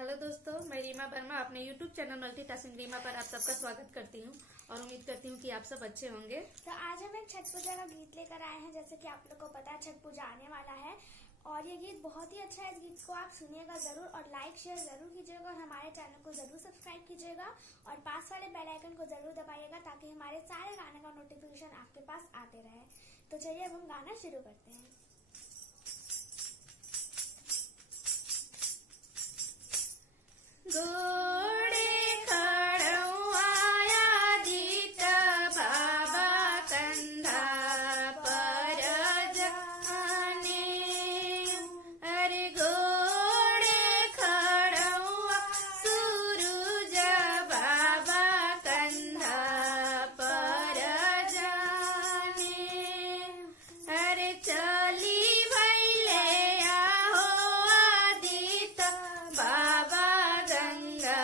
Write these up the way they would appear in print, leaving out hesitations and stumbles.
हेलो दोस्तों, मैं रीमा वर्मा अपने YouTube चैनल मल्टीटास्किंग रीमा पर आप सबका स्वागत करती हूँ और उम्मीद करती हूँ कि आप सब अच्छे होंगे। तो आज हम एक छठ पूजा का गीत लेकर आए हैं। जैसे कि आप लोग को पता है छठ पूजा आने वाला है और ये गीत बहुत ही अच्छा है। इस गीत को आप सुनिएगा जरूर और लाइक शेयर जरूर कीजिएगा और हमारे चैनल को जरूर सब्सक्राइब कीजिएगा और पास वाले बेल आइकन को जरूर दबाइएगा ताकि हमारे सारे गाने का नोटिफिकेशन आपके पास आते रहे। तो चलिए अब हम गाना शुरू करते हैं। गोड़े खड़ुआ आदित बाबा कंधा पर जाने, अरे गोड़े खड़ुआ सूरज बाबा कंधा पर जाने, अरे चली भैले आहो आदित बाबा गंगा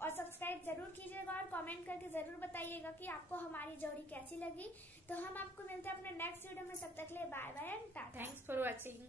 और सब्सक्राइब जरूर कीजिएगा और कमेंट करके जरूर बताइएगा कि आपको हमारी जोड़ी कैसी लगी। तो हम आपको मिलते हैं अपने नेक्स्ट वीडियो में, तब तक के लिए bye bye and tata. Thanks for watching.